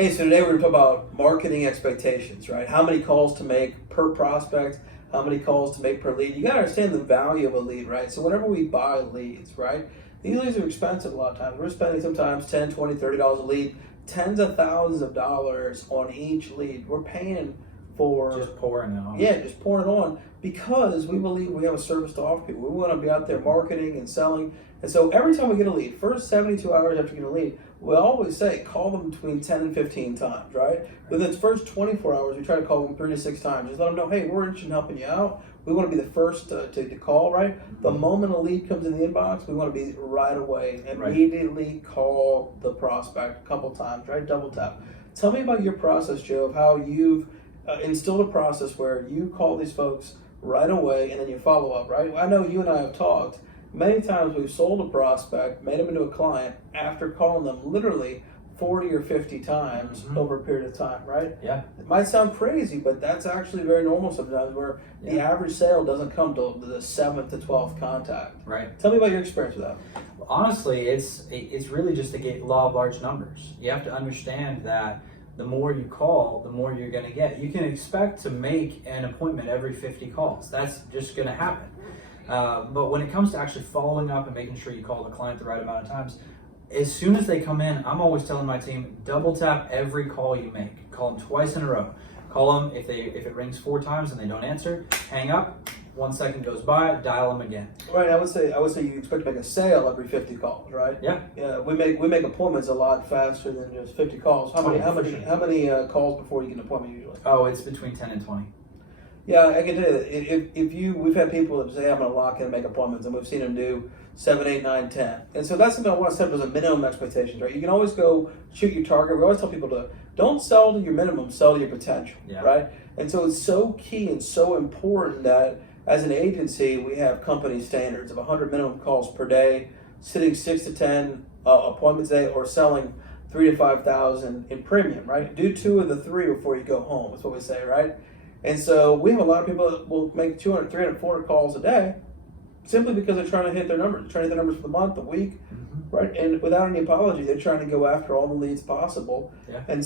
Hey, so today we're going to talk about marketing expectations, right? How many calls to make per prospect, how many calls to make per lead. You got to understand the value of a lead, right? So whenever we buy leads, right, these leads are expensive a lot of times. We're spending sometimes $10, $20, $30 a lead, tens of thousands of dollars on each lead. We're paying for Just pouring it on. yeah, just pouring it on because we believe we have a service to offer people. We want to be out there marketing and selling. And so every time we get a lead, first 72 hours after getting a lead, we always say call them between 10 and 15 times, right? Within the first 24 hours, we try to call them 3 to 6 times. Just let them know, hey, we're interested in helping you out. We want to be the first to call, right? The moment a lead comes in the inbox, we want to be right away, immediately call the prospect a couple times, right? Double tap. Tell me about your process, Joe, of how you've instilled a process where you call these folks right away and then you follow up, right? I know you and I have talked. Many times we've sold a prospect, made them into a client after calling them literally 40 or 50 times over a period of time, right? Yeah. It might sound crazy, but that's actually very normal sometimes where the average sale doesn't come till the 7th to 12th contact. Right. Tell me about your experience with that. Honestly, it's really just the law of large numbers. You have to understand that the more you call, the more you're going to get. You can expect to make an appointment every 50 calls. That's just going to happen. But when it comes to actually following up and making sure you call the client the right amount of times, as soon as they come in, I'm always telling my team, double tap every call you make. Call them twice in a row. Call them if it rings 4 times and they don't answer, hang up. 1 second goes by, dial them again. Right, I would say you expect to make a sale every 50 calls, right? Yeah. Yeah, we make appointments a lot faster than just 50 calls. How many calls before you get an appointment usually? Oh, it's between 10 and 20. Yeah, I can tell you, we've had people that say I'm going to lock in and make appointments, and we've seen them do 7, 8, 9, 10. And so that's something I want to set up as a minimum expectations, right? You can always go shoot your target. We always tell people to don't sell to your minimum, sell to your potential, right? And so it's so key and so important that as an agency, we have company standards of 100 minimum calls per day, sitting 6 to 10 appointments a day, or selling 3 to 5,000 in premium, right? Do 2 of the 3 before you go home. That's what we say, right? And so we have a lot of people that will make 200, 300, 400 calls a day simply because they're trying to hit their numbers. They're trying to hit their numbers for the month, the week, right? And without any apology, they're trying to go after all the leads possible and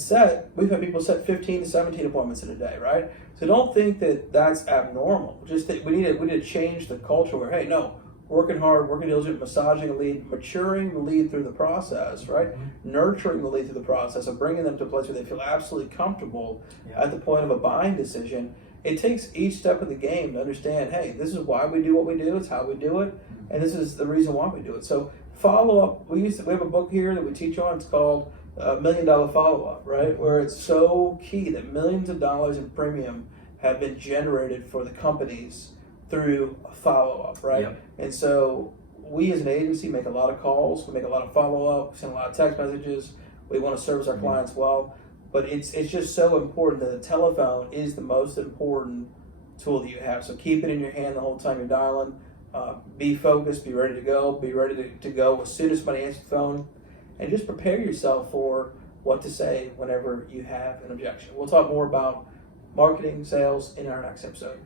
we've had people set 15 to 17 appointments in a day, right? So don't think that that's abnormal. Just that we need to change the culture where, hey, no, working hard, working diligent, massaging a lead, maturing the lead through the process, right? Nurturing the lead through the process of bringing them to a place where they feel absolutely comfortable at the point of a buying decision. It takes each step of the game to understand, hey, this is why we do what we do, it's how we do it, and this is the reason why we do it. So follow up, we have a book here that we teach on, it's called $1 Million Follow-Up, right? Where it's so key that millions of dollars in premium have been generated for the companies through a follow-up, right? And so we as an agency make a lot of calls, we make a lot of follow-up, we send a lot of text messages, we want to service our clients well, but it's just so important that the telephone is the most important tool that you have. So keep it in your hand the whole time you're dialing, be focused, be ready to go as soon as somebody answers the phone, and just prepare yourself for what to say whenever you have an objection. We'll talk more about marketing, sales in our next episode.